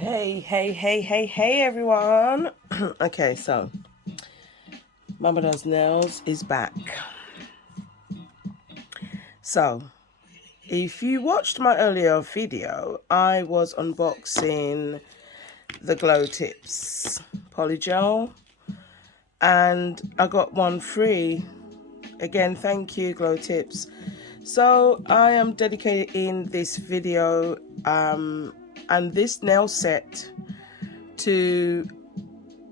Hey everyone. Okay, so Mama Does Nails is back. So if you watched my earlier video, I was unboxing the Glow Tips polygel and I got one free. Again, thank you, Glow Tips. So I am dedicating this video and this nail set to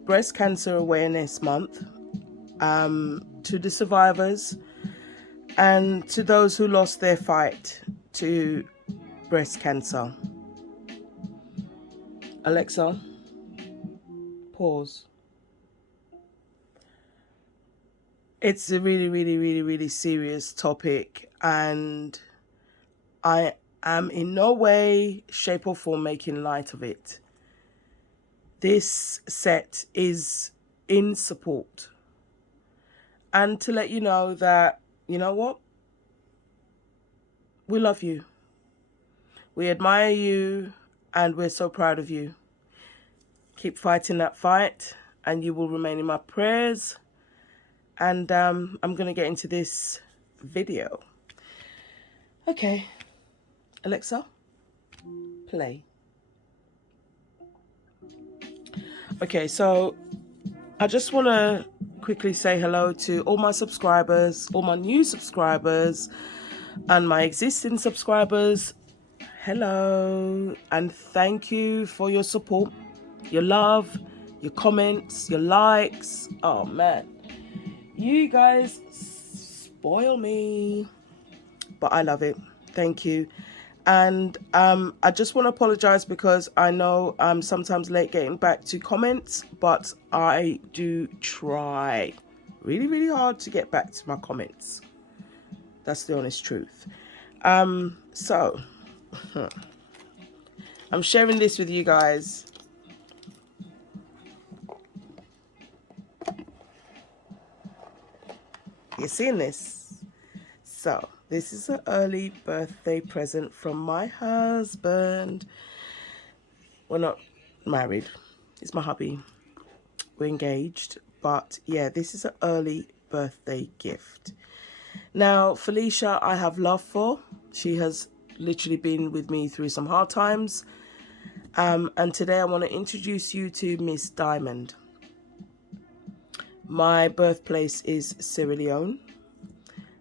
Breast Cancer Awareness Month, to the survivors and to those who lost their fight to breast cancer. Alexa, pause. It's a really serious topic, and I am in no way, shape or form making light of it. This set is in support and to let you know that, you know what, we love you, we admire you, and we're so proud of you. Keep fighting that fight and you will remain in my prayers. And I'm going to get into this video. Okay, Alexa, play. Okay, so I just want to quickly say hello to all my subscribers, all my new subscribers, and my existing subscribers. Hello, and thank you for your support, your love, your comments, your likes. Oh man, you guys spoil me, but I love it. Thank you. And I just want to apologize because I know I'm sometimes late getting back to comments, but I do try really hard to get back to my comments. That's the honest truth. So I'm sharing this with you guys. You're seeing this? So this is an early birthday present from my husband. We're not married. It's my hubby. We're engaged. But yeah, this is an early birthday gift. Now, Felicia, I have love for. She has literally been with me through some hard times. And today I want to introduce you to Miss Diamond. My birthplace is Sierra Leone,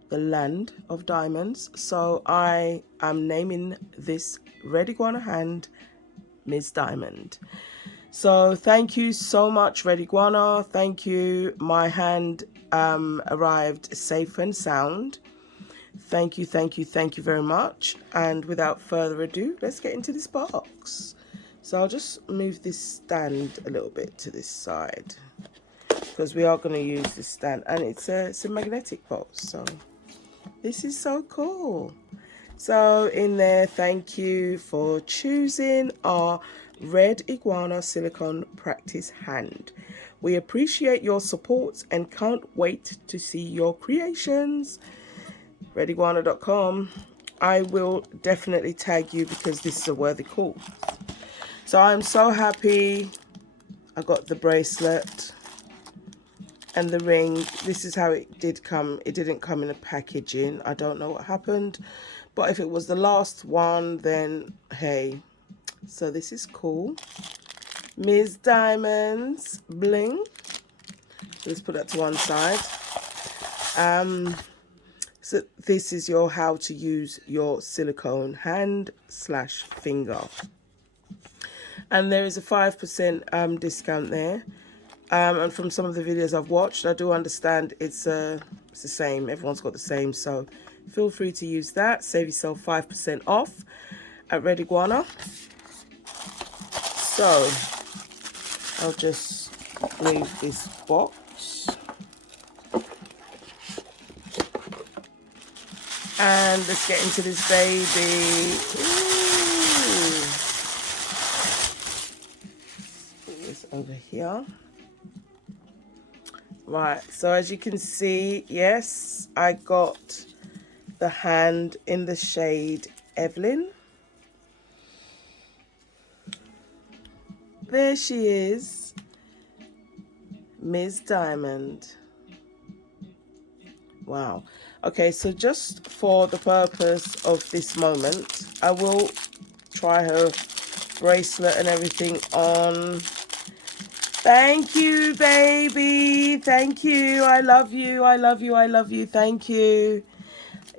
the land of diamonds. So I am naming this red iguana hand Miss Diamond. So thank you so much, Red Iguana. Thank you. My hand arrived safe and sound. Thank you very much. And without further ado, let's get into this box. So I'll just move this stand a little bit to this side because we are going to use this stand, and it's a magnetic box. So this is so cool. So in there, thank you for choosing our Red Iguana Silicone Practice Hand. We appreciate your support and can't wait to see your creations. rediguana.com. I will definitely tag you because this is a worthy call. So I'm so happy I got the bracelet and the ring. This is how it did come. It didn't come in a packaging. I don't know what happened, but if it was the last one, then hey. So this is cool. Ms. Diamond's bling. Let's put that to one side. So this is your how to use your silicone hand / finger. And there is a 5% discount there. And from some of the videos I've watched, I do understand it's the same. Everyone's got the same. So feel free to use that. Save yourself 5% off at Red Iguana. So I'll just leave this box. And let's get into this baby. Ooh. Put this over here. Right, so as you can see, yes, I got the hand in the shade Evelyn. There she is, Ms. Diamond. Wow. Okay, so just for the purpose of this moment, I will try her bracelet and everything on. Thank you, baby. Thank you. I love you. I love you. I love you. Thank you.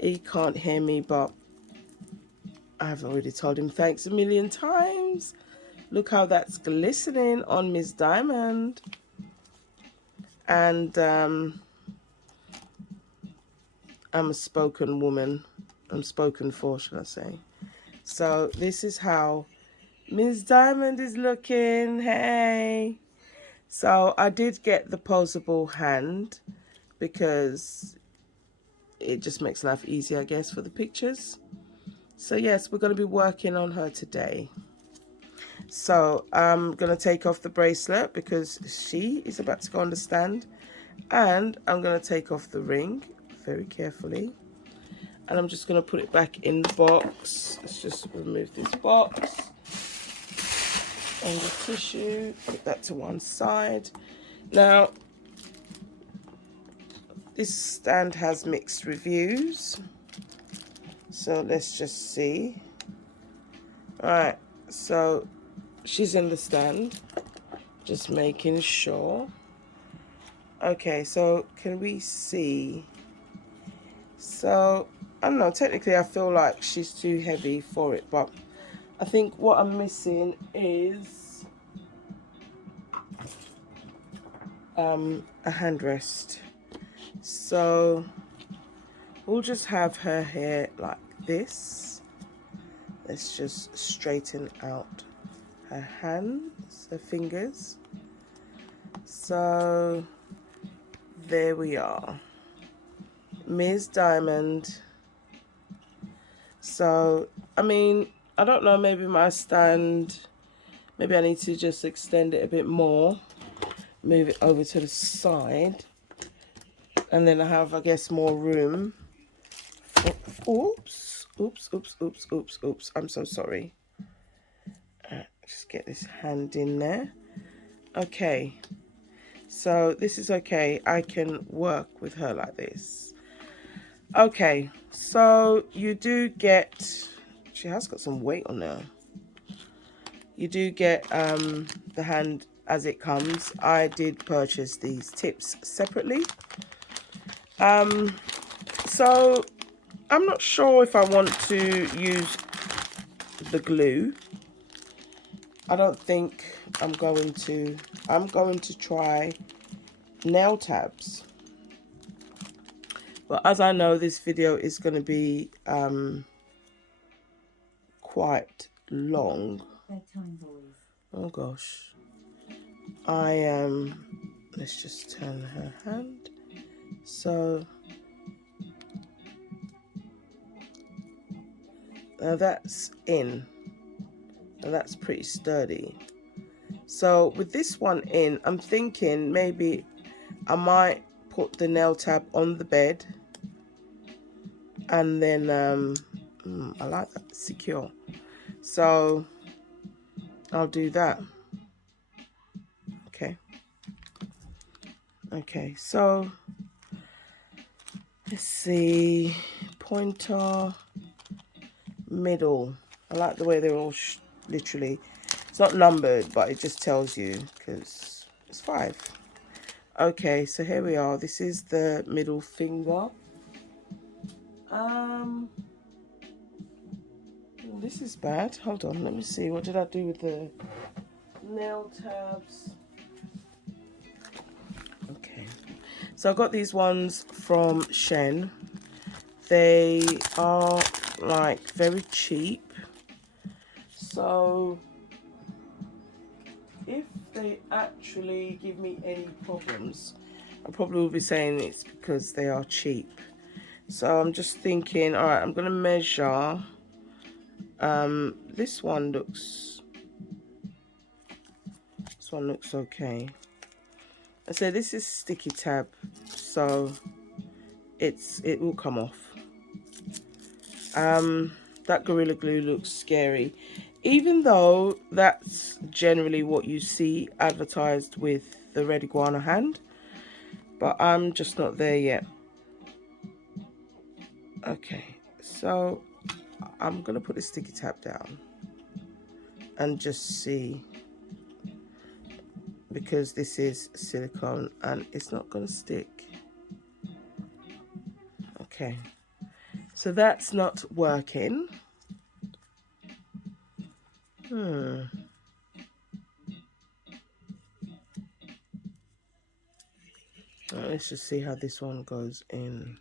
He can't hear me, but I've already told him thanks a million times. Look how that's glistening on Miss Diamond. And I'm a spoken woman. I'm spoken for, should I say. So this is how Miss Diamond is looking. Hey. So I did get the posable hand because it just makes life easier, I guess, for the pictures. So yes, we're going to be working on her today. So I'm going to take off the bracelet because she is about to go on the stand. And I'm going to take off the ring very carefully. And I'm just going to put it back in the box. Let's just remove this box. And the tissue, put that to one side. Now, this stand has mixed reviews. So let's just see. Alright, so she's in the stand. Just making sure. Okay, so can we see? So, I don't know, technically I feel like she's too heavy for it, but I think what I'm missing is a handrest. So we'll just have her hair like this. Let's just straighten out her hands, her fingers. So there we are, Ms. Diamond. So I mean, I don't know, maybe my stand, maybe I need to just extend it a bit more, move it over to the side, and then I have, I guess, more room. Oops, oops, oops, oops, oops, oops. I'm so sorry. Just get this hand in there. Okay, so this is okay. I can work with her like this. Okay, so you do get, she has got some weight on there. You do get the hand as it comes. I did purchase these tips separately. So I'm not sure if I want to use the glue. I don't think I'm going to. I'm going to try nail tabs. But as I know, this video is going to be quite long. Bedtime boys. Oh gosh. I am. Let's just turn her hand. So now that's in. And that's pretty sturdy. So with this one in, I'm thinking maybe I might put the nail tab on the bed. And then I like that, secure. So I'll do that. Okay, so let's see, pointer, middle. I like the way they're all literally, it's not numbered, but it just tells you because it's 5. Okay, so here we are. This is the middle finger. This is bad. Hold on, let me see. What did I do with the nail tabs? Okay, so I got these ones from Shen. They are like very cheap. So if they actually give me any problems, I probably will be saying it's because they are cheap. So I'm just thinking, all right, I'm going to measure. This one looks okay. I said this is sticky tab, so it will come off. that Gorilla Glue looks scary, even though that's generally what you see advertised with the red iguana hand, but I'm just not there yet. Okay, so I'm gonna put the sticky tab down and just see, because this is silicone and it's not gonna stick. Okay, so that's not working. Let's just see how this one goes in.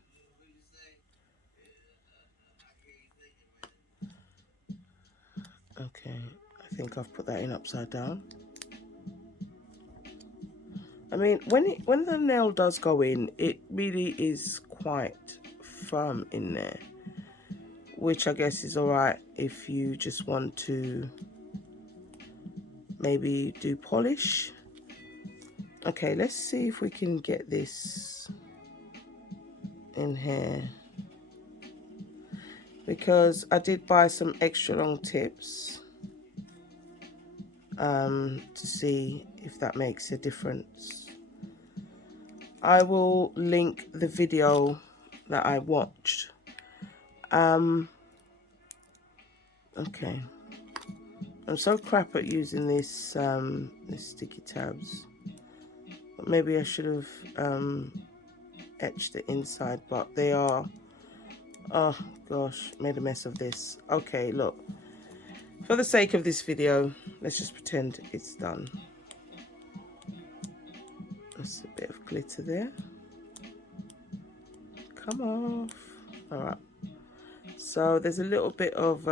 Okay, I think I've put that in upside down. I mean, when the nail does go in, it really is quite firm in there, which I guess is alright if you just want to maybe do polish. Okay, let's see if we can get this in here, because I did buy some extra long tips to see if that makes a difference. I will link the video that I watched. Okay, I'm so crap at using this this sticky tabs. But maybe I should have etched the inside, but they are, oh gosh, made a mess of this. Okay, look, for the sake of this video, let's just pretend it's done. That's a bit of glitter there. Come off. All right. So there's a little bit of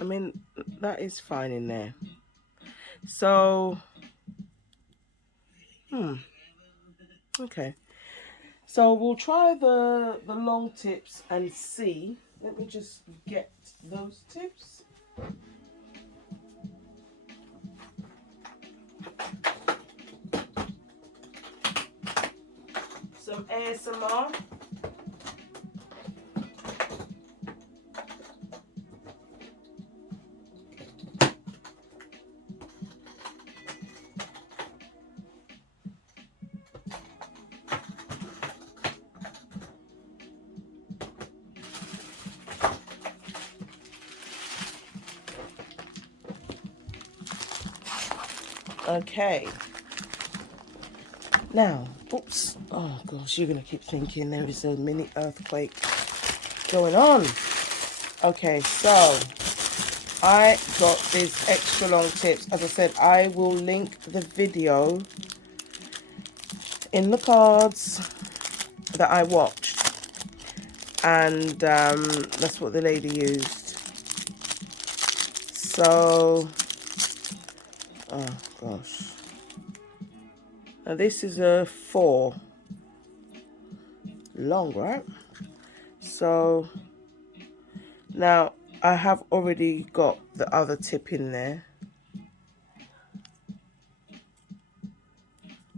I mean, that is fine in there. So, okay. So we'll try the long tips and see. Let me just get those tips. Some ASMR. Okay. Now, oops. Oh gosh, you're gonna keep thinking there is a mini earthquake going on. Okay, so I got these extra long tips. As I said, I will link the video in the cards that I watched, and that's what the lady used. So, oh gosh, now this is a 4 long, right? So now I have already got the other tip in there,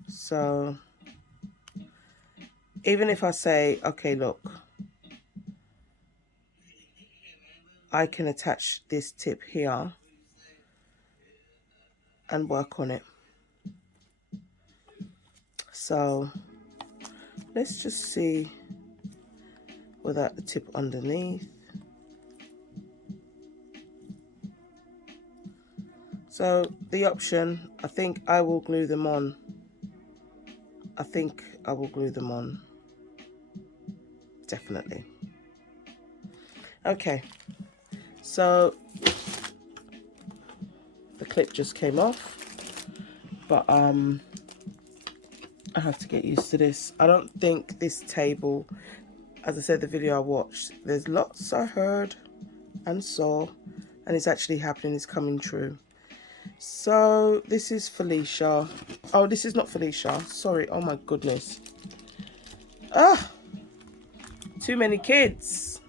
so even if I say, okay, look, I can attach this tip here and work on it. So let's just see without the tip underneath. So the option, I think I will glue them on. I think I will glue them on. Definitely. Okay, so the clip just came off, but I have to get used to this. I don't think this table, as I said, the video I watched, there's lots I heard and saw, and it's actually happening, it's coming true. So this is Felicia. Oh, this is not Felicia, sorry. Oh my goodness, too many kids.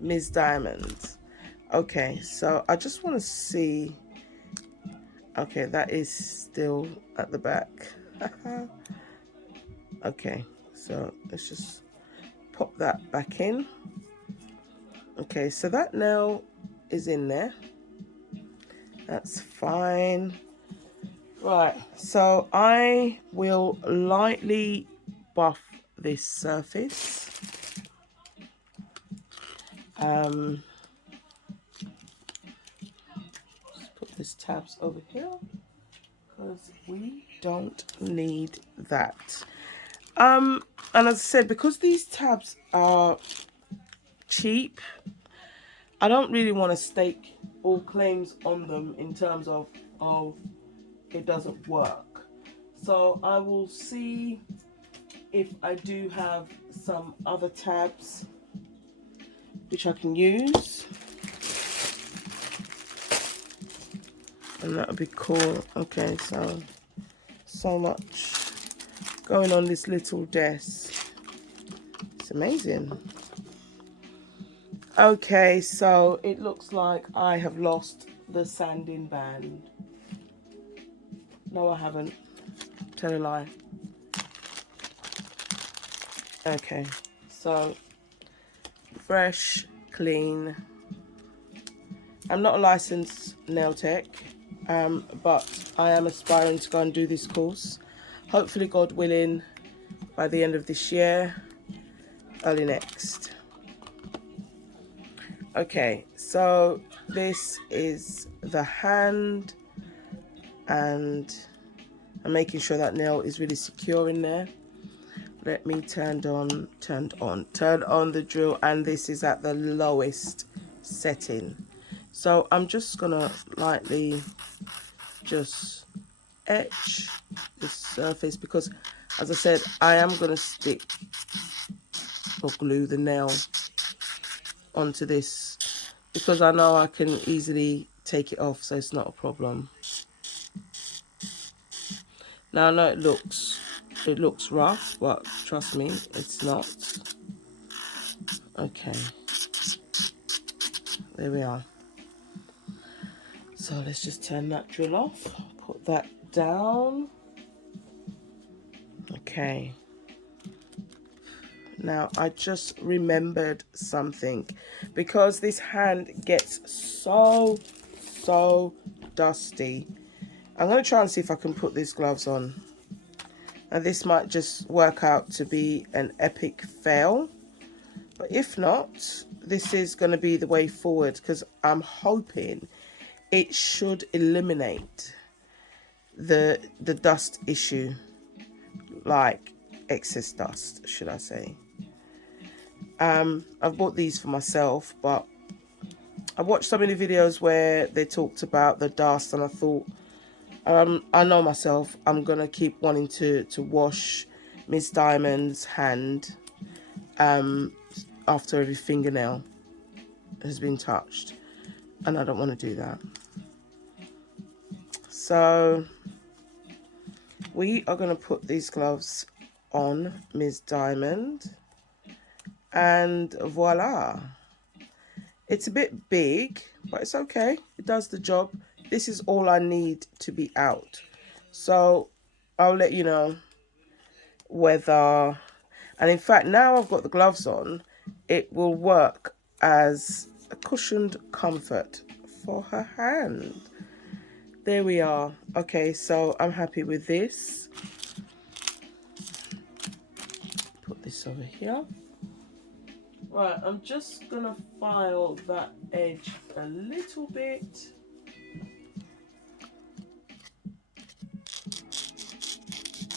Ms. Diamond. Okay, so I just want to see Okay, that is still at the back. Okay, so let's just pop that back in. Okay, so that nail is in there. That's fine. Right, so I will lightly buff this surface. Just put this tabs over here because we don't need that. And as I said, because these tabs are cheap, I don't really want to stake all claims on them in terms of, oh, it doesn't work. So I will see if I do have some other tabs which I can use, and that would be cool. Okay, so much going on this little desk. It's amazing. Okay, so it looks like I have lost the sanding band. No, I haven't. Tell a lie. Okay, so fresh, clean. I'm not a licensed nail tech, but I am aspiring to go and do this course. Hopefully, God willing, by the end of this year, early next. Okay, so this is the hand, and I'm making sure that nail is really secure in there. Let me turn on the drill, and this is at the lowest setting. So I'm just gonna lightly just etch this surface because, as I said, I am gonna stick or glue the nail onto this because I know I can easily take it off, so it's not a problem. Now I know it looks rough, but trust me, it's not. Okay, there we are. So let's just turn that drill off, put that down. Okay, now I just remembered something, because this hand gets so dusty. I'm going to try and see if I can put these gloves on, and this might just work out to be an epic fail, but if not, this is going to be the way forward, because I'm hoping it should eliminate the dust issue, like excess dust, should I say. I've bought these for myself, but I watched so many videos where they talked about the dust, and I thought, I know myself, I'm gonna keep wanting to wash Miss Diamond's hand after every fingernail has been touched, and I don't want to do that. So we are going to put these gloves on Miss Diamond, and voila. It's a bit big, but it's okay. It does the job. This is all I need to be out. So I'll let you know whether, and in fact, now I've got the gloves on, it will work as a cushioned comfort for her hand. There we are. Okay, so I'm happy with this. Put this over here. Right, I'm just gonna file that edge a little bit.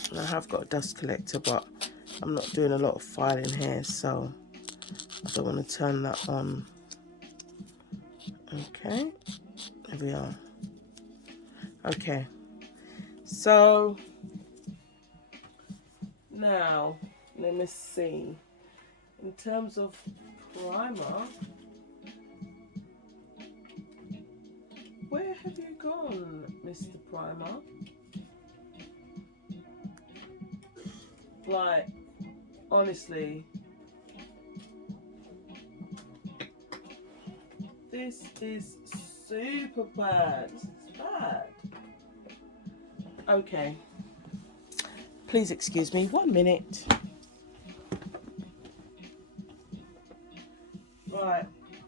And I have got a dust collector, but I'm not doing a lot of filing here, so I don't want to turn that on. Okay, there we are. Okay, so now let me see. In terms of primer, where have you gone, Mr. Primer? Like, honestly, this is super bad. This is bad. Okay, please excuse me 1 minute. Right,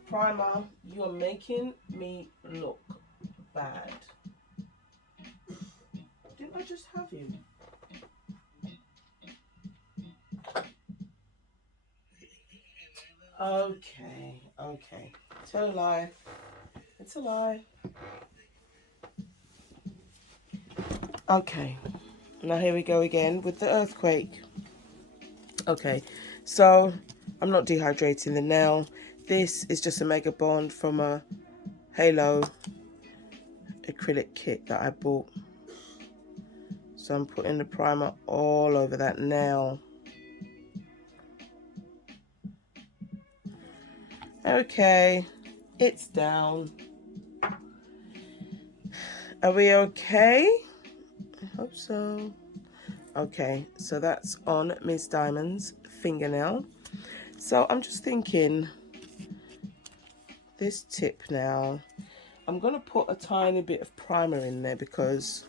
primer, you are making me look bad. Didn't I just have you? Okay, okay. Tell a lie. It's a lie. Okay, now here we go again with the earthquake. Okay, so I'm not dehydrating the nail. This is just a Mega Bond from a Halo acrylic kit that I bought. So I'm putting the primer all over that nail. Okay, it's down. Are we okay? I hope so. Okay, so that's on Miss Diamond's fingernail. So I'm just thinking, this tip now, I'm going to put a tiny bit of primer in there because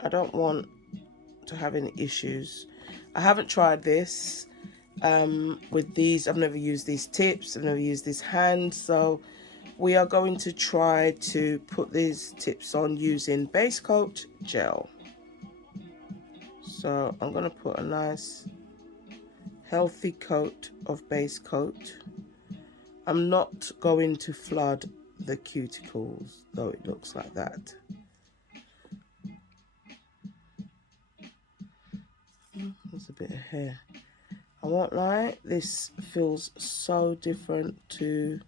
I don't want to have any issues. I haven't tried this with these. I've never used these tips. I've never used this hand. So we are going to try to put these tips on using base coat gel. So I'm going to put a nice healthy coat of base coat. I'm not going to flood the cuticles, though it looks like that. There's a bit of hair. I won't lie, this feels so different to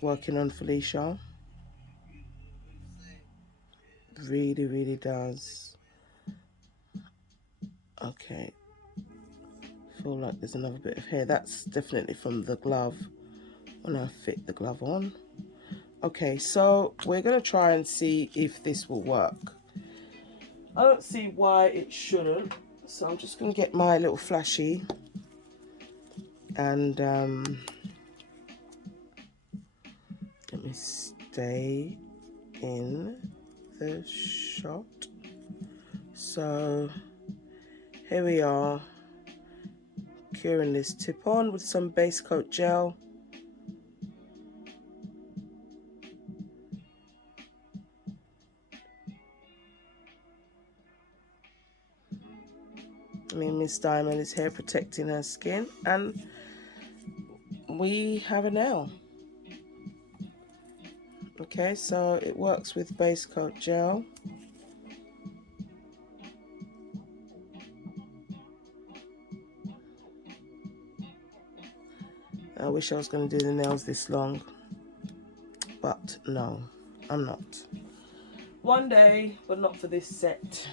working on Felicia. Really, really does. Okay. Feel like there's another bit of hair. That's definitely from the glove when I fit the glove on. Okay, so we're going to try and see if this will work. I don't see why it shouldn't. So I'm just going to get my little flashy and let me stay in the shot. So here we are, curing this tip on with some base coat gel. I mean, Miss Diamond is here protecting her skin, and we have a nail. Okay, so it works with base coat gel. I wish I was going to do the nails this long, but no, I'm not. One day, but not for this set.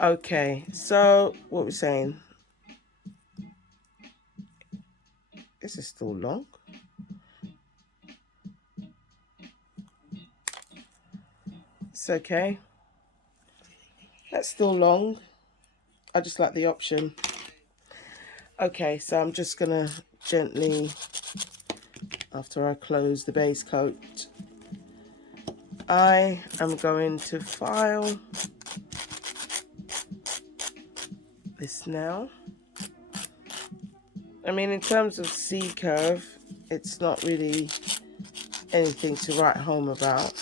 Okay, so what we're saying, this is still long. It's okay. That's still long. I just like the option. Okay, so I'm just gonna gently, after I close the base coat, I am going to file this now. I mean, in terms of C curve, it's not really anything to write home about.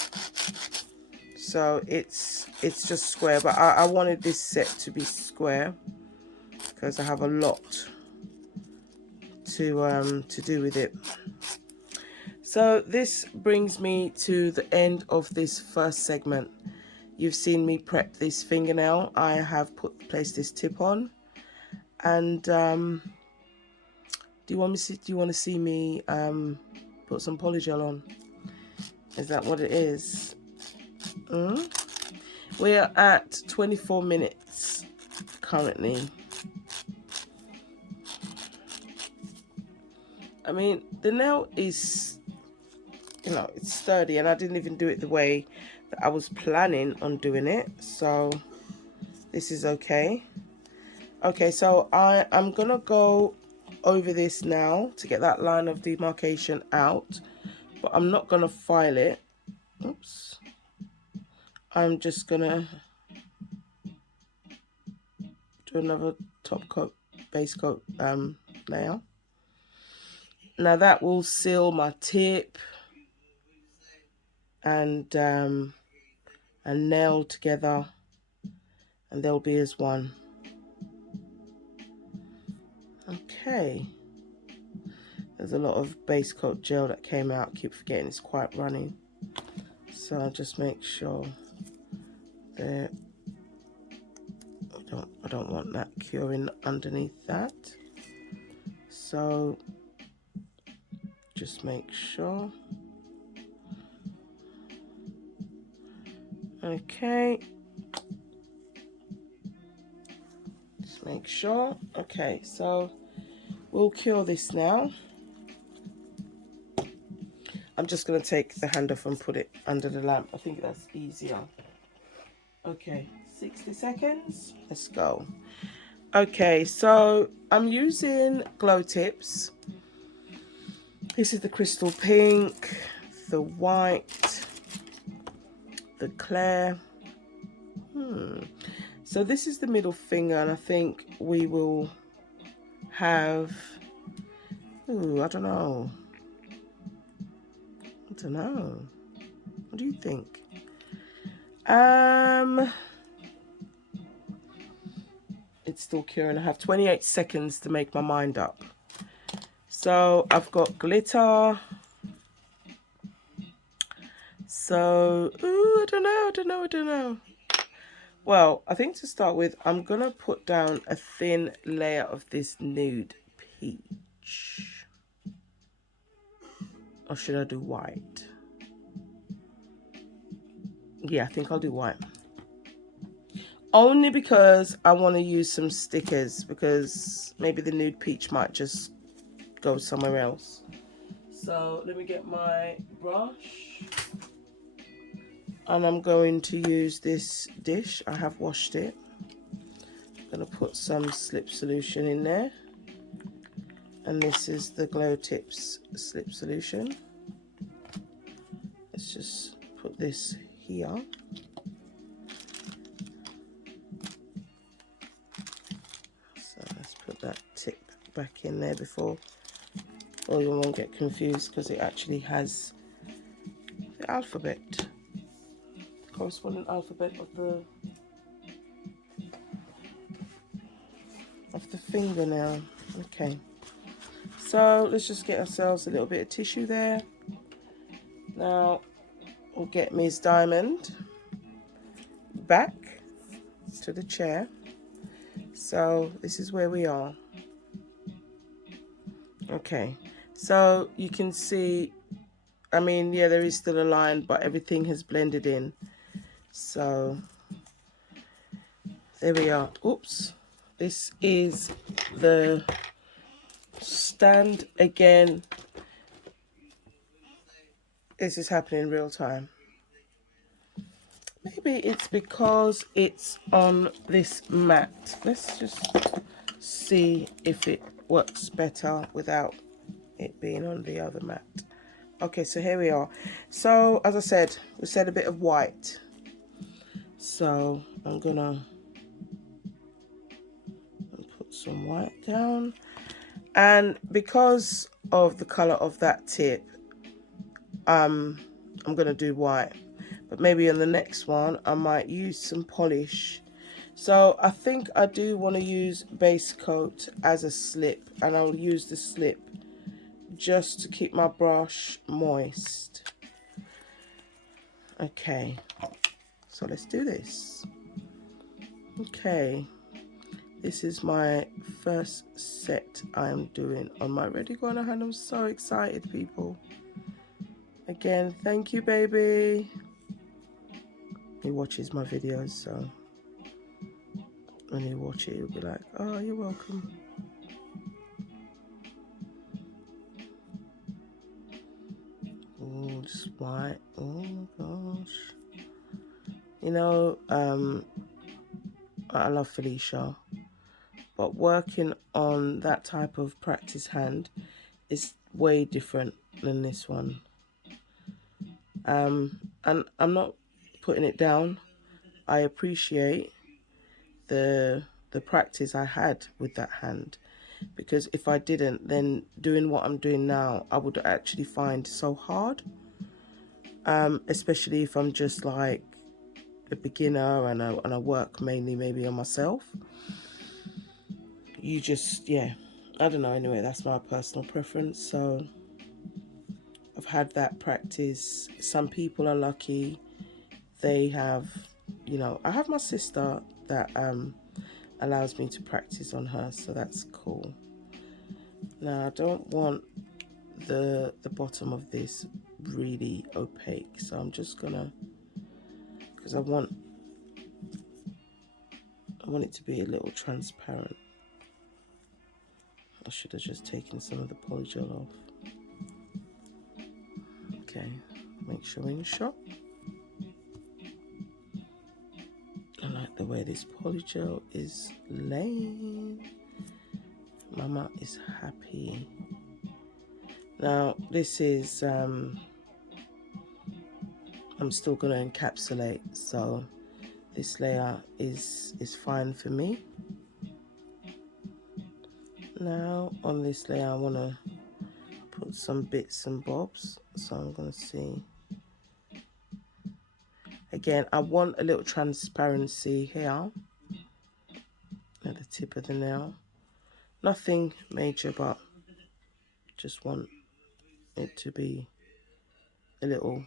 So it's just square, but I wanted this set to be square because I have a lot to do with it. So this brings me to the end of this first segment. You've seen me prep this fingernail. I have placed this tip on, and do you want to see me put some polygel on? Is that what it is? We are at 24 minutes currently. I mean, the nail is, it's sturdy, and I didn't even do it the way that I was planning on doing it, so this is okay. Okay, so I'm gonna go over this now to get that line of demarcation out, but I'm not going to file it. Oops. I'm just going to do another top coat, base coat layer. Now that will seal my tip and nail together, and they'll be as one. Okay. There's a lot of base coat gel that came out. I keep forgetting it's quite runny. So I'll just make sure that I don't want that curing underneath that. So just make sure. Okay. Just make sure. Okay, so we'll cure this now. I'm just going to take the hand off and put it under the lamp. I think that's easier. Okay, 60 seconds. Let's go. Okay, so I'm using glow tips. This is the crystal pink, the white, the clear. So this is the middle finger, and I think we will have, I don't know. What do you think? It's still curing. I have 28 seconds to make my mind up. So I've got glitter. So, I don't know. Well, I think to start with, I'm going to put down a thin layer of this nude peach. Or should I do white? Yeah, I think I'll do white. Only because I want to use some stickers, because maybe the nude peach might just go somewhere else. So let me get my brush. And I'm going to use this dish. I have washed it. I'm going to put some slip solution in there. And this is the Glow Tips slip solution. Let's just put this here. So let's put that tip back in there before, or you won't get confused, because it actually has the alphabet, corresponding alphabet of the fingernail. Okay, so let's just get ourselves a little bit of tissue there. Now we'll get Ms. Diamond back to the chair. So this is where we are. Okay, so you can see, I mean, yeah, there is still a line, but everything has blended in. So there we are. Oops, this is the stand again. This is happening in real time. Maybe it's because it's on this mat. Let's just see if it works better without it being on the other mat. Okay, so here we are. So as I said, we said a bit of white. So I'm gonna put some white down. And because of the color of that tip, I'm gonna do white. But maybe on the next one, I might use some polish. So I think I do want to use base coat as a slip, and I'll use the slip just to keep my brush moist. Okay, so let's do this. Okay, this is my first set I'm doing on my Ready Guana hand. I'm so excited, people. Again, thank you, baby. He watches my videos, so when you watch it, you'll be like, oh, you're welcome. Oh, just white. Oh my gosh. You know, I love Felicia, but working on that type of practice hand is way different than this one. And I'm not putting it down. I appreciate the practice I had with that hand, because if I didn't, then doing what I'm doing now, I would actually find so hard. Especially if I'm just like a beginner and I work mainly maybe on myself. You just, yeah, I don't know. Anyway, that's my personal preference. So I've had that practice. Some people are lucky. They have, you know, I have my sister that allows me to practice on her, so that's cool. Now I don't want the bottom of this really opaque, so I'm just gonna, because I want it to be a little transparent. I should have just taken some of the polygel off. Okay, make sure in shot. I like the way this polygel is laying. Mama is happy. Now this is I'm still gonna encapsulate, so this layer is fine for me. Now on this layer I want to put some bits and bobs, so I'm going to see. Again, I want a little transparency here at the tip of the nail. Nothing major, but just want it to be a little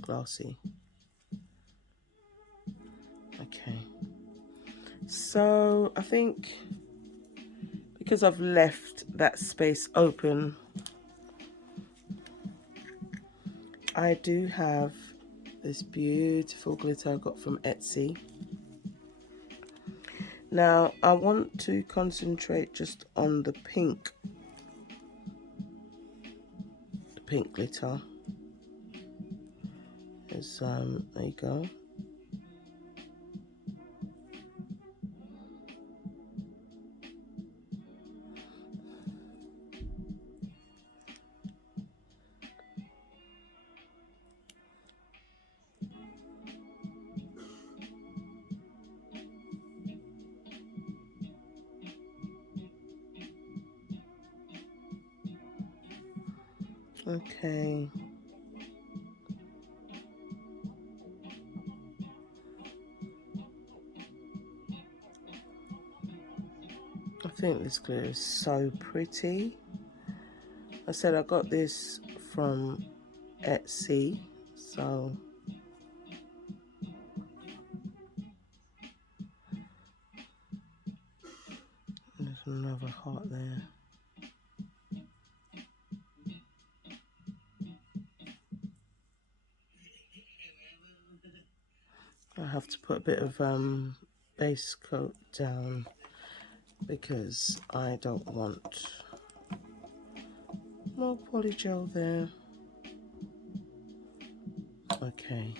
glossy. Okay, so I think because I've left that space open, I do have this beautiful glitter I got from Etsy. Now I want to concentrate just on the pink glitter. Is there you go. Okay. I think this glitter is so pretty. I said I got this from Etsy, so there's another heart there. I have to put a bit of base coat down because I don't want more polygel there. Okay.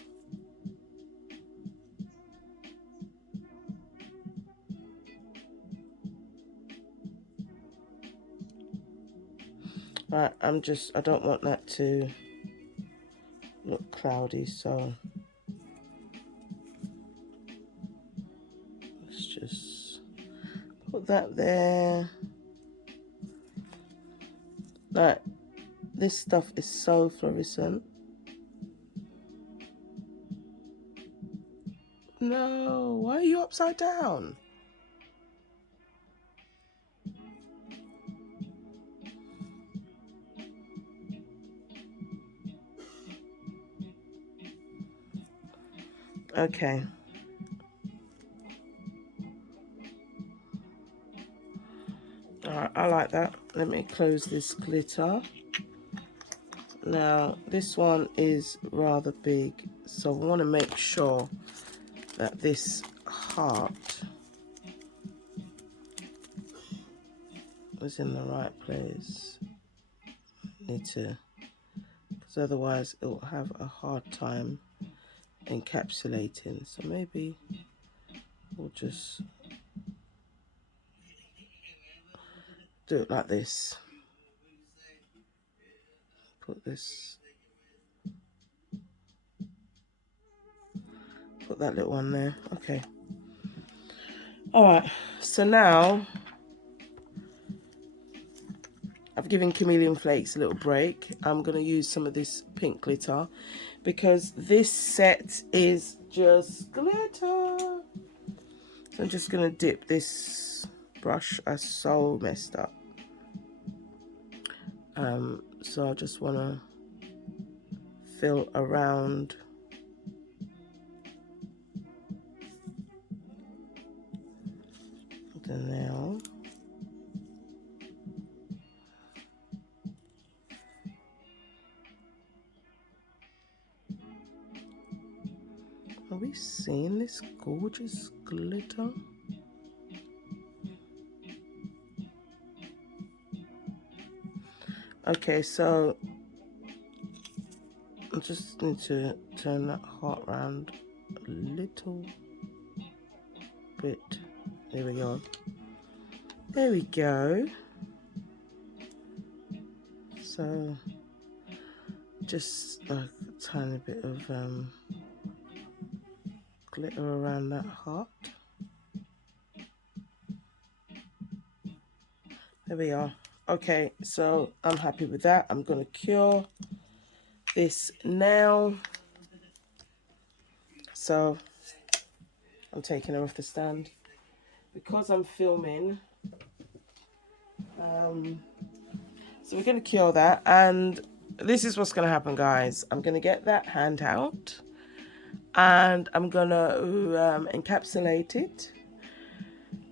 Right, I don't want that to look cloudy, so let's just put that there. Like, this stuff is so fluorescent. No, why are you upside down? Okay. Alright, I like that. Let me close this glitter. Now, this one is rather big, so I want to make sure that this heart is in the right place. Need to, because otherwise it will have a hard time encapsulating. So maybe we'll just do it like this. Put this Put that little one there. Okay. All right. So now I've given Chameleon Flakes a little break. I'm going to use some of this pink glitter because this set is just glitter. So I'm just going to dip this brush. I so messed up. So I just want to fill around the nail. Are we seeing this gorgeous glitter? Okay, so I just need to turn that heart around a little bit. There we go. There we go. So just a tiny bit of glitter around that heart. There we are. Okay, so I'm happy with that. I'm going to cure this now. So I'm taking her off the stand because I'm filming. So we're going to cure that, and this is what's going to happen, guys. I'm going to get that hand out and I'm going to encapsulate it,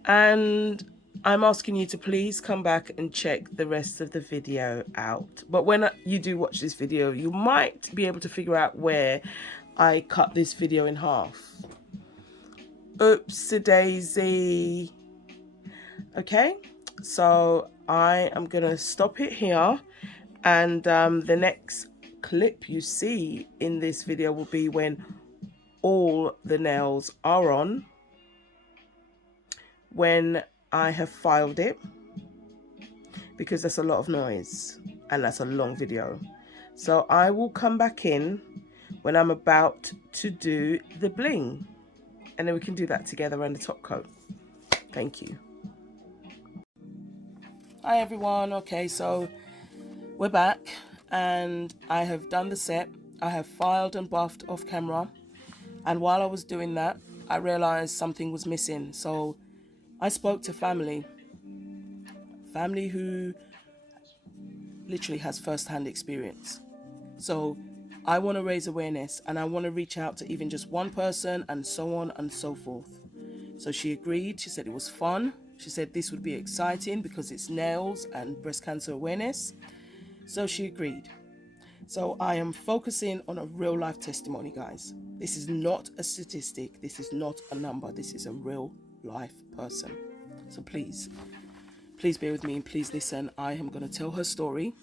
and I'm asking you to please come back and check the rest of the video out. But when you do watch this video, you might be able to figure out where I cut this video in half. Oops-a-daisy. Okay, so I am gonna stop it here, and the next clip you see in this video will be when all the nails are on, when I have filed it, because that's a lot of noise and that's a long video. So I will come back in when I'm about to do the bling, and then we can do that together on the top coat. Thank you. Hi everyone. Okay, so we're back and I have done the set. I have filed and buffed off camera, and while I was doing that I realized something was missing. So I spoke to family who literally has first-hand experience. So I want to raise awareness, and I want to reach out to even just one person, and so on and so forth. So she agreed. She said it was fun. She said this would be exciting because it's nails and breast cancer awareness. So she agreed. So I am focusing on a real life testimony, guys. This is not a statistic. This is not a number. This is a real life person. So please bear with me and please listen. I am going to tell her story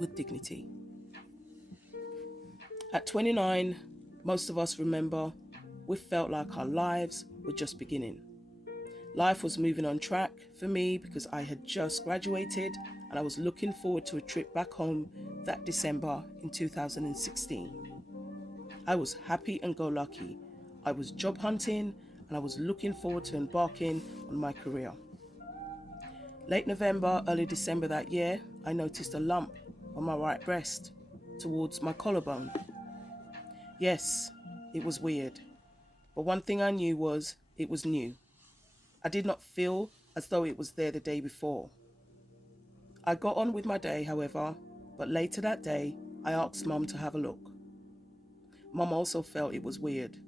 with dignity. At 29, most of us remember we felt like our lives were just beginning. Life was moving on track for me because I had just graduated and I was looking forward to a trip back home that December in 2016. I was happy and go lucky. I was job hunting and I was looking forward to embarking on my career. Late November, early December that year, I noticed a lump on my right breast towards my collarbone. Yes, it was weird, but one thing I knew was it was new. I did not feel as though it was there the day before. I got on with my day, however, but later that day, I asked Mum to have a look. Mum also felt it was weird,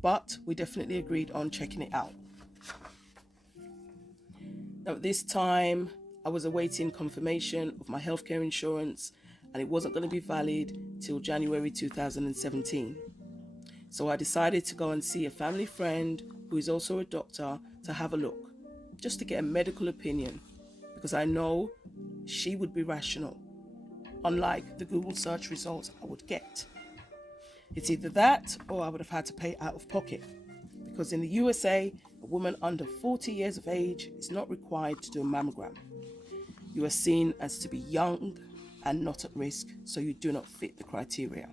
but we definitely agreed on checking it out. Now, at this time, I was awaiting confirmation of my healthcare insurance, and it wasn't going to be valid till January 2017. So I decided to go and see a family friend who is also a doctor to have a look, just to get a medical opinion, because I know she would be rational, unlike the Google search results I would get. It's either that or I would have had to pay out of pocket, because in the USA, a woman under 40 years of age is not required to do a mammogram. You are seen as to be young and not at risk, so you do not fit the criteria.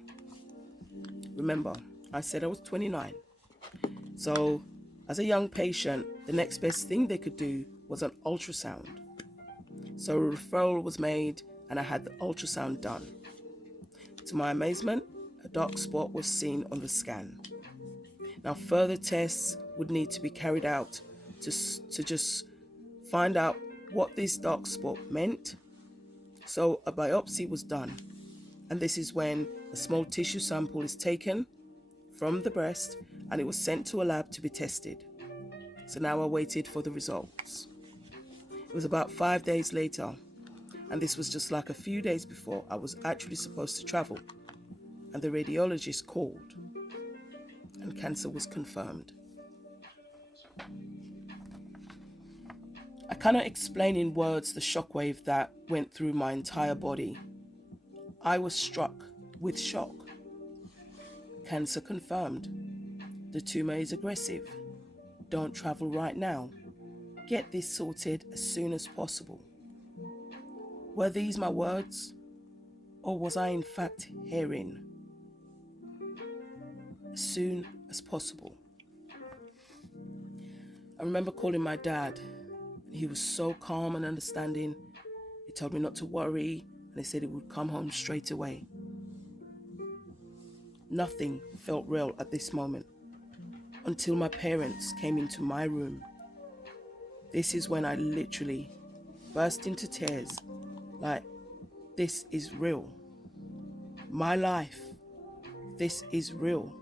Remember, I said I was 29. So as a young patient, the next best thing they could do was an ultrasound. So a referral was made and I had the ultrasound done. To my amazement, a dark spot was seen on the scan. Now further tests would need to be carried out to just find out what this dark spot meant. So a biopsy was done, and this is when a small tissue sample is taken from the breast and it was sent to a lab to be tested. So now I waited for the results. It was about 5 days later, and this was just like a few days before I was actually supposed to travel, and the radiologist called and cancer was confirmed. I cannot explain in words the shockwave that went through my entire body. I was struck with shock. Cancer confirmed. The tumor is aggressive. Don't travel right now. Get this sorted as soon as possible. Were these my words? Or was I in fact hearing? As soon as possible. I remember calling my dad. He was so calm and understanding. He told me not to worry, and he said he would come home straight away. Nothing felt real at this moment until my parents came into my room. This is when I literally burst into tears, like, this is real. My life, this is real.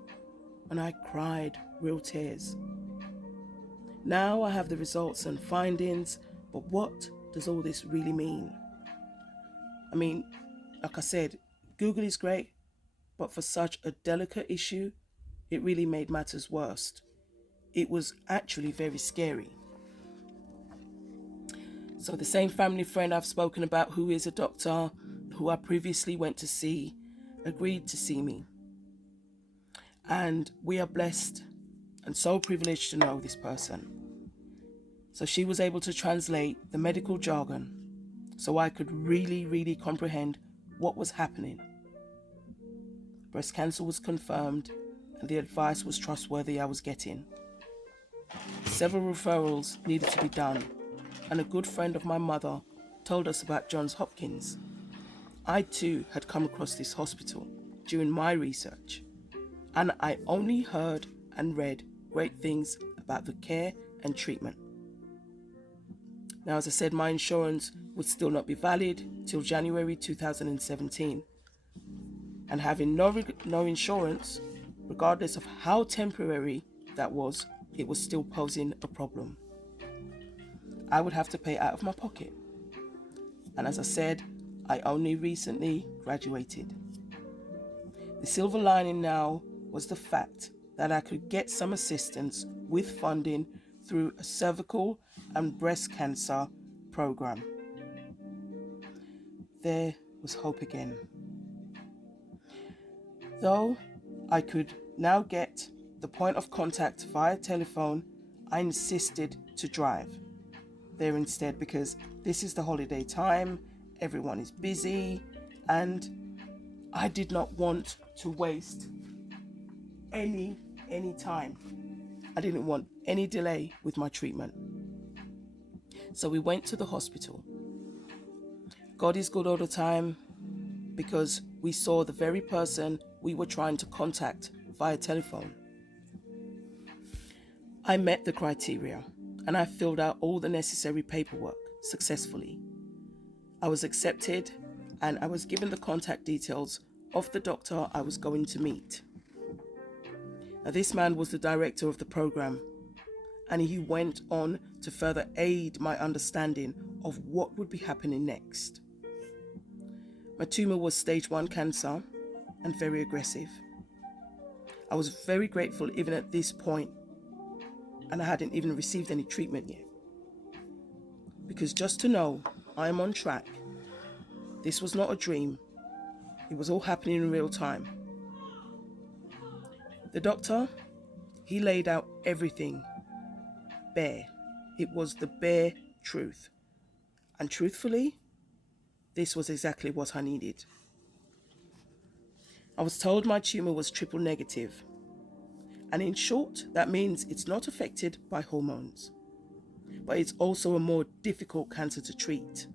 And I cried real tears. Now I have the results and findings, but what does all this really mean? I mean, like I said, Google is great, but for such a delicate issue, it really made matters worse. It was actually very scary. So the same family friend I've spoken about, who is a doctor, who I previously went to see, agreed to see me. And we are blessed and so privileged to know this person. So she was able to translate the medical jargon so I could really comprehend what was happening. Breast cancer was confirmed and the advice was trustworthy I was getting. Several referrals needed to be done, and a good friend of my mother told us about Johns Hopkins. I too had come across this hospital during my research, and I only heard and read great things about the care and treatment. Now, as I said, my insurance would still not be valid till January 2017. And having no insurance, regardless of how temporary that was, it was still posing a problem. I would have to pay out of my pocket. And as I said, I only recently graduated. The silver lining now was the fact that I could get some assistance with funding through a cervical and breast cancer program. There was hope again. Though I could now get the point of contact via telephone, I insisted to drive there instead because this is the holiday time, everyone is busy, and I did not want to waste any time. I didn't want any delay with my treatment. So we went to the hospital. God is good all the time because we saw the very person we were trying to contact via telephone. I met the criteria and I filled out all the necessary paperwork successfully. I was accepted and I was given the contact details of the doctor I was going to meet. Now, this man was the director of the program, and he went on to further aid my understanding of what would be happening next. My tumor was stage 1 cancer and very aggressive. I was very grateful even at this point, and I hadn't even received any treatment yet. Because just to know I am on track, this was not a dream, it was all happening in real time. The doctor, he laid out everything bare. It was the bare truth. And truthfully, this was exactly what I needed. I was told my tumor was triple negative, And in short, that means it's not affected by hormones, but it's also a more difficult cancer to treat.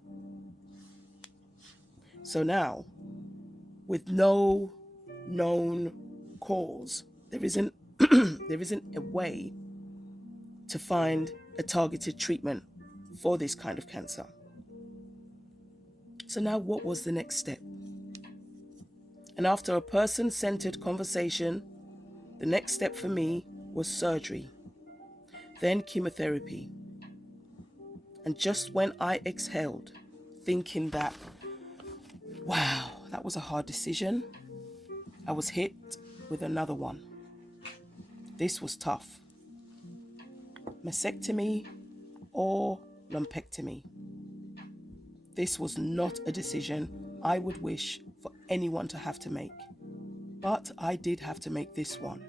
So now, with no known cause, there isn't there isn't a way to find a targeted treatment for this kind of cancer. So now what was the next step? And after a person-centered conversation, the next step for me was surgery, then chemotherapy. And just when I exhaled, thinking that, wow, that was a hard decision, I was hit with another one. This was tough. Mastectomy or lumpectomy. This was not a decision I would wish for anyone to have to make, but I did have to make this one.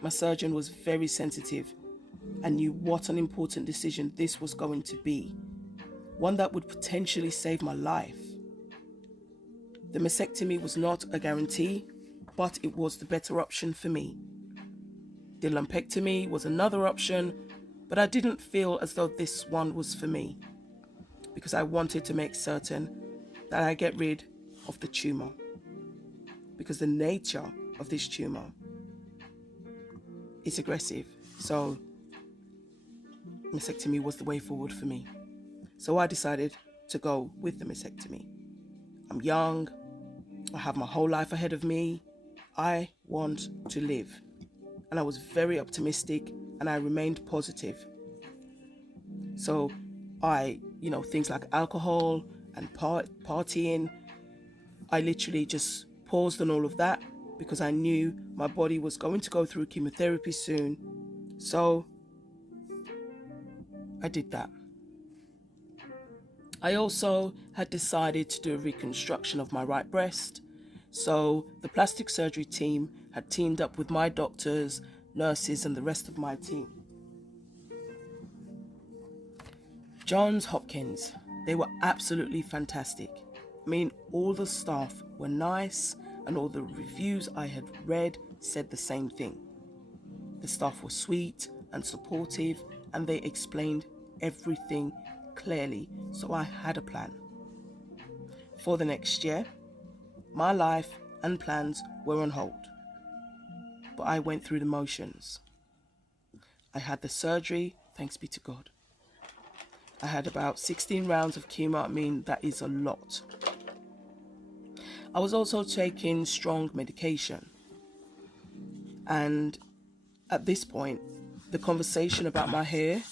My surgeon was very sensitive and knew what an important decision this was going to be, one that would potentially save my life. The mastectomy was not a guarantee, but it was the better option for me. The lumpectomy was another option, but I didn't feel as though this one was for me because I wanted to make certain that I get rid of the tumor, because the nature of this tumor is aggressive. So mastectomy was the way forward for me. So I decided to go with the mastectomy. I'm young, I have my whole life ahead of me, I want to live. And I was very optimistic and I remained positive. So things like alcohol and partying, I literally just paused on all of that because I knew my body was going to go through chemotherapy soon. So I did that. I also had decided to do a reconstruction of my right breast. So the plastic surgery team had teamed up with my doctors, nurses, and the rest of my team. Johns Hopkins, they were absolutely fantastic. I mean, all the staff were nice and all the reviews I had read said the same thing. The staff were sweet and supportive and they explained everything clearly, so I had a plan. For the next year, my life and plans were on hold, but I went through the motions. I had the surgery, thanks be to God. I had about 16 rounds of chemo. I mean, that is a lot. I was also taking strong medication. And at this point, the conversation about my hair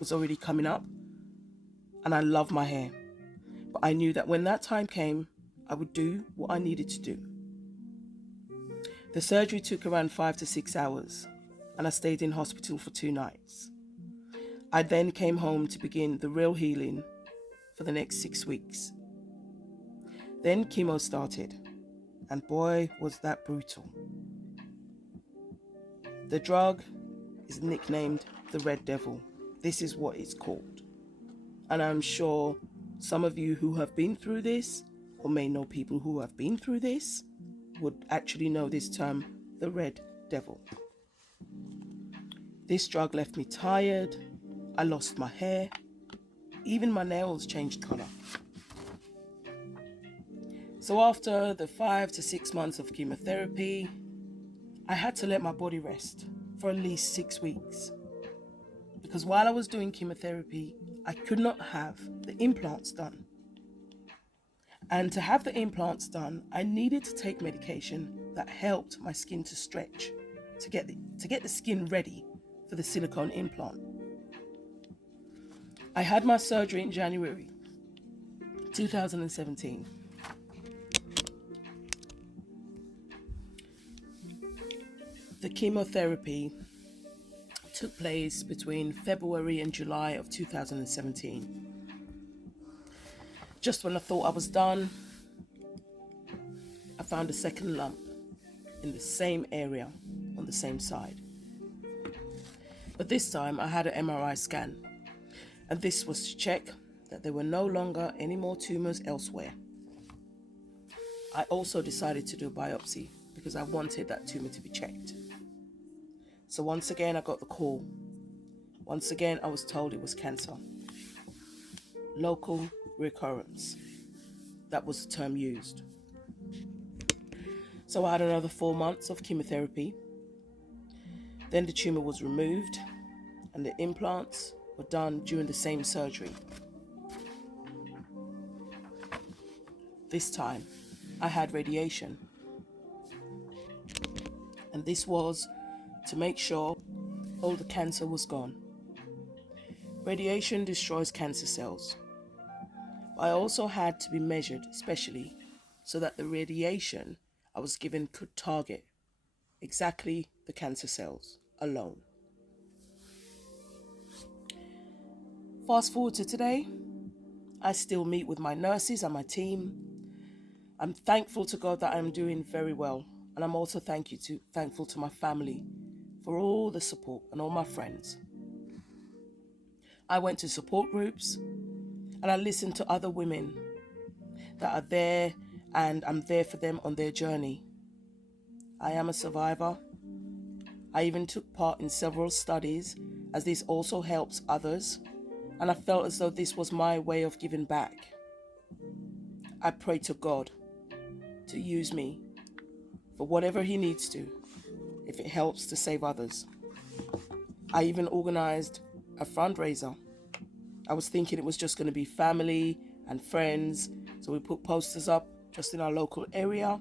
was already coming up. And I love my hair. But I knew that when that time came, I would do what I needed to do. The surgery took around 5 to 6 hours, and I stayed in hospital for 2 nights. I then came home to begin the real healing for the next 6 weeks. Then chemo started, and boy, was that brutal. The drug is nicknamed the Red Devil. This is what it's called. And I'm sure some of you who have been through this, or may know people who have been through this, would actually know this term, the Red Devil. This drug left me tired, I lost my hair, even my nails changed colour. So after the 5 to 6 months of chemotherapy, I had to let my body rest for at least 6 weeks. Because while I was doing chemotherapy, I could not have the implants done. And to have the implants done, I needed to take medication that helped my skin to stretch, to get the skin ready for the silicone implant. I had my surgery in January 2017. The chemotherapy took place between February and July of 2017. Just when I thought I was done, I found a second lump in the same area on the same side. But this time I had an MRI scan, and this was to check that there were no longer any more tumors elsewhere. I also decided to do a biopsy because I wanted that tumor to be checked. So once again, I got the call. Once again, I was told it was cancer. Local recurrence. That was the term used. So I had another 4 months of chemotherapy. Then the tumor was removed and the implants were done during the same surgery. This time, I had radiation. And this was to make sure all the cancer was gone. Radiation destroys cancer cells. I also had to be measured specially so that the radiation I was given could target exactly the cancer cells alone. Fast forward to today, I still meet with my nurses and my team. I'm thankful to God that I'm doing very well. And I'm also thankful to my family for all the support and all my friends. I went to support groups and I listened to other women that are there, and I'm there for them on their journey. I am a survivor. I even took part in several studies, as this also helps others, and I felt as though this was my way of giving back. I pray to God to use me for whatever He needs to, if it helps to save others. I even organized a fundraiser. I was thinking it was just going to be family and friends, so we put posters up just in our local area.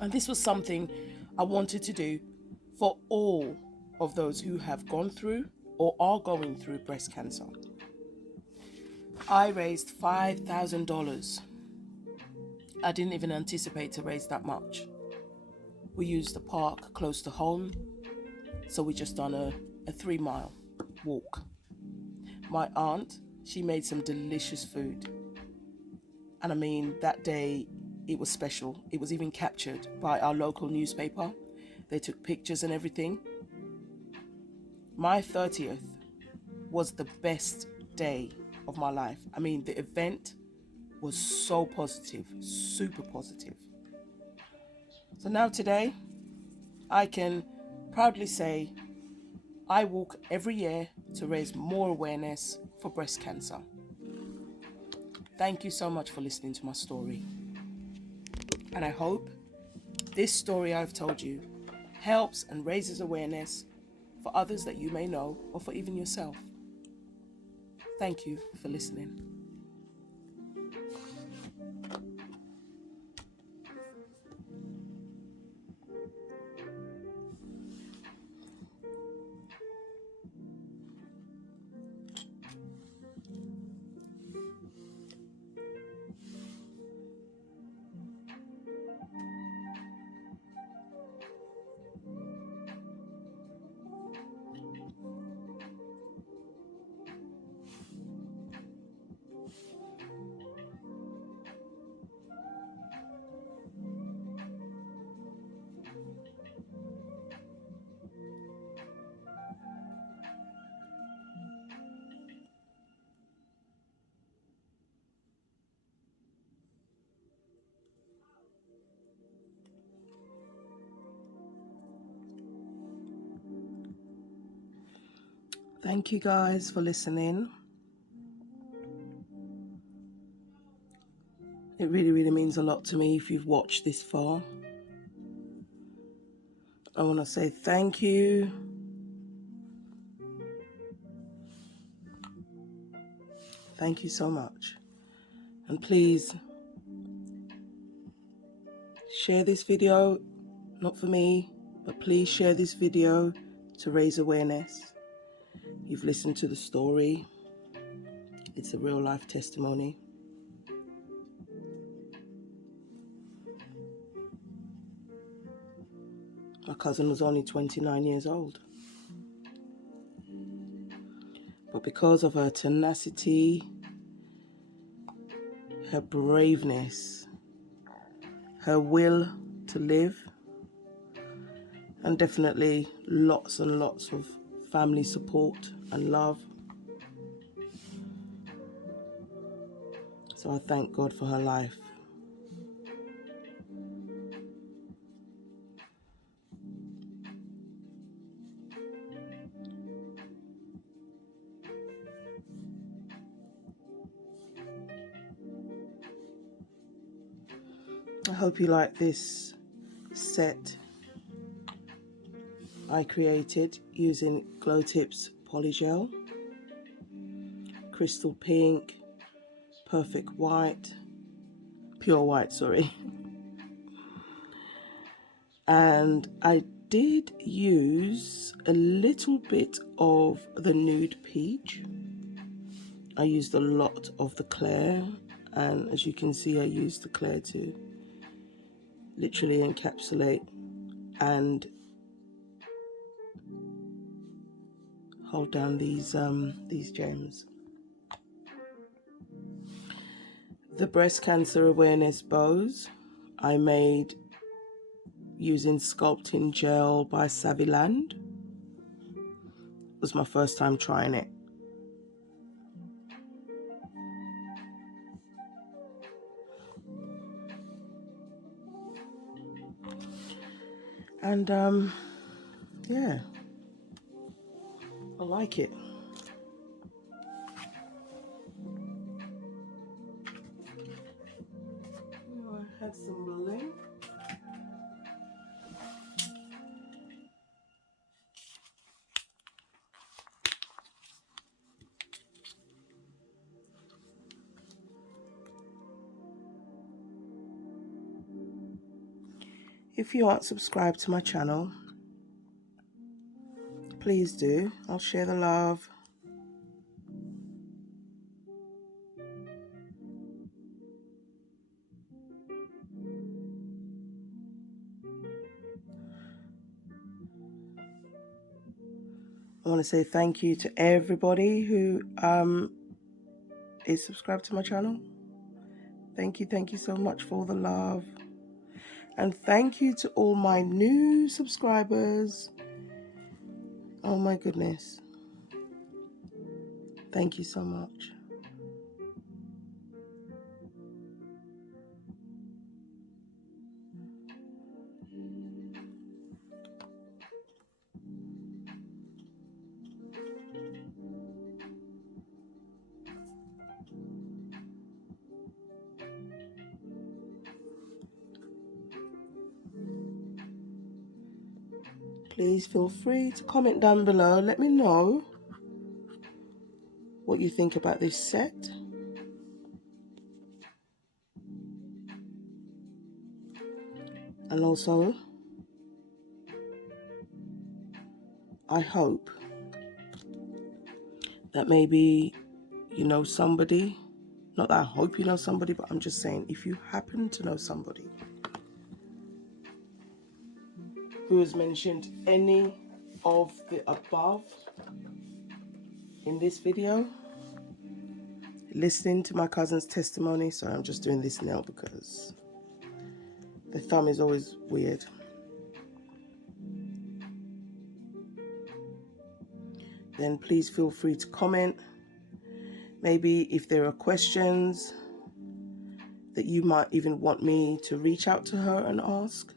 And this was something I wanted to do for all of those who have gone through or are going through breast cancer. I raised $5,000. I didn't even anticipate to raise that much. We used the park close to home, so we just done a 3-mile walk. My aunt, she made some delicious food. And I mean, that day, it was special. It was even captured by our local newspaper. They took pictures and everything. My 30th was the best day of my life. I mean, the event was so positive, super positive. So now today, I can proudly say I walk every year to raise more awareness for breast cancer. Thank you so much for listening to my story. And I hope this story I've told you helps and raises awareness for others that you may know, or for even yourself. Thank you for listening. Thank you guys for listening. It really, really means a lot to me if you've watched this far. I want to say thank you. Thank you so much. And please share this video, not for me, but please share this video to raise awareness. You've listened to the story. It's a real life testimony. My cousin was only 29 years old. But because of her tenacity, her braveness, her will to live, and definitely lots and lots of family support and love. So I thank God for her life. I hope you like this set I created using Glowtips Polygel, Crystal Pink, Perfect White, Pure White, sorry. And I did use a little bit of the Nude Peach. I used a lot of the Clair, and as you can see, I used the Clair to literally encapsulate and hold down these gems. The breast cancer awareness bows I made using sculpting gel by Saviland. It was my first time trying it. And yeah, I like it. I had some bling. If you aren't subscribed to my channel, please do. I'll share the love. I want to say thank you to everybody who is subscribed to my channel. Thank you so much for all the love. And thank you to all my new subscribers. Oh my goodness. Thank you so much. Please feel free to comment down below. Let me know what you think about this set. And also, I hope that maybe you know somebody, not that I hope you know somebody, but I'm just saying, if you happen to know somebody who has mentioned any of the above in this video, listening to my cousin's testimony, so I'm just doing this now because the thumb is always weird. Then please feel free to comment. Maybe if there are questions that you might even want me to reach out to her and ask,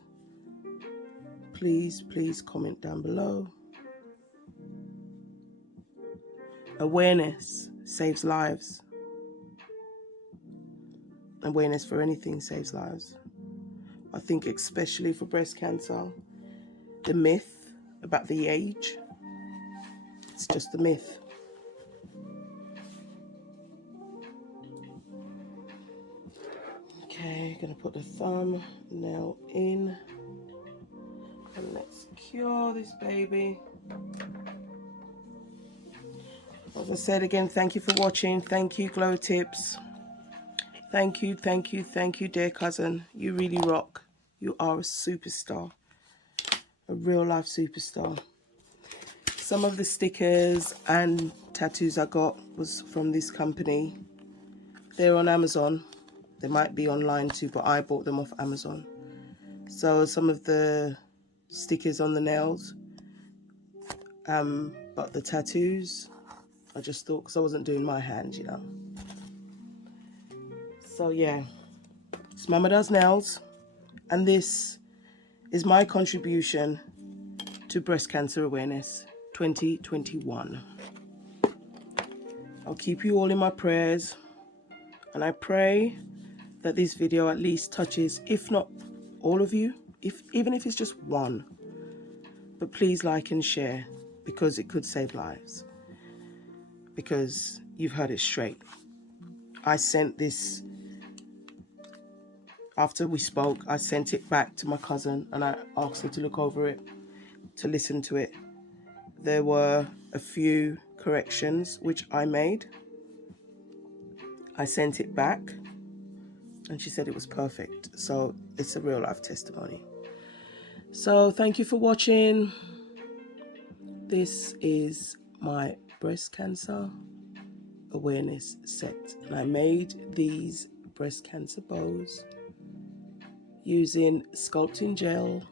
please comment down below. Awareness saves lives. Awareness for anything saves lives. I think especially for breast cancer, the myth about the age, it's just a myth. Okay, gonna put the thumbnail in and let's cure this baby. As I said again, thank you for watching. Thank you, Glowtips. Thank you, dear cousin. You really rock. You are a superstar, a real life superstar. Some of the stickers and tattoos I got was from this company. They're on Amazon. They might be online too, but I bought them off Amazon. So some of the stickers on the nails, but the tattoos, I just thought, because I wasn't doing my hand, you know. So yeah, it's Mama Does Nails, and this is my contribution to Breast Cancer Awareness 2021. I'll keep you all in my prayers, and I pray that this video at least touches, if not all of you, even if it's just one. But please like and share, because it could save lives. Because you've heard it straight. I sent this, after we spoke, I sent it back to my cousin and I asked her to look over it, to listen to it. There were a few corrections which I made. I sent it back and she said it was perfect. So it's a real life testimony. So thank you for watching. This is my breast cancer awareness set. And I made these breast cancer bows using sculpting gel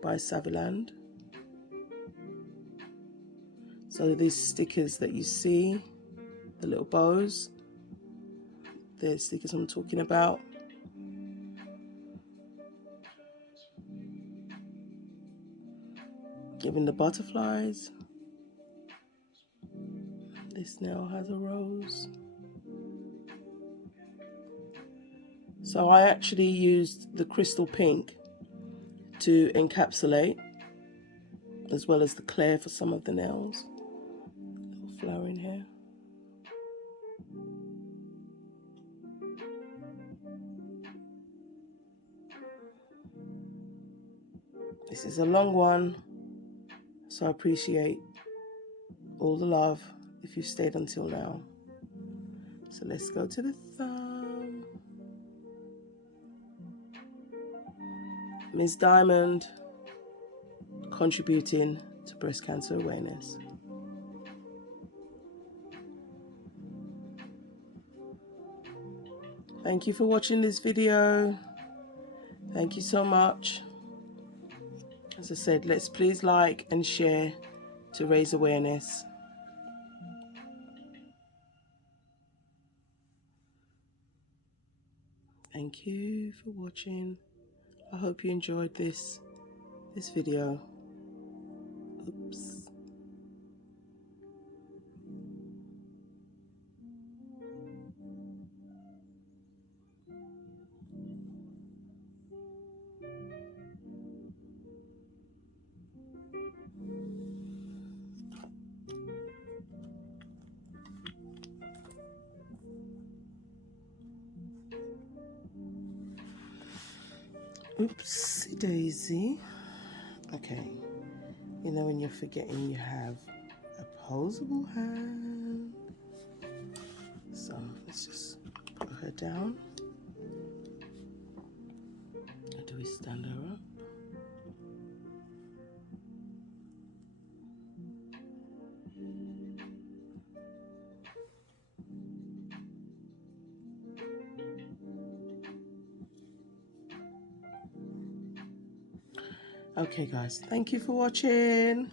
by Saviland. So these stickers that you see, the little bows, they're the stickers I'm talking about. Giving the butterflies. This now has a rose. So I actually used the crystal pink to encapsulate, as well as the clear for some of the nails. Little flower in here. This is a long one, so I appreciate all the love if you stayed until now. So let's go to the thumb. Ms. Diamond contributing to breast cancer awareness. Thank you for watching this video. Thank you so much. As I said, let's please like and share to raise awareness. Thank you for watching. I hope you enjoyed this video. Oops. Oopsie daisy. Okay. You know when you're forgetting you have opposable hand. So let's just put her down. Or do we stand her up? Okay guys, thank you for watching.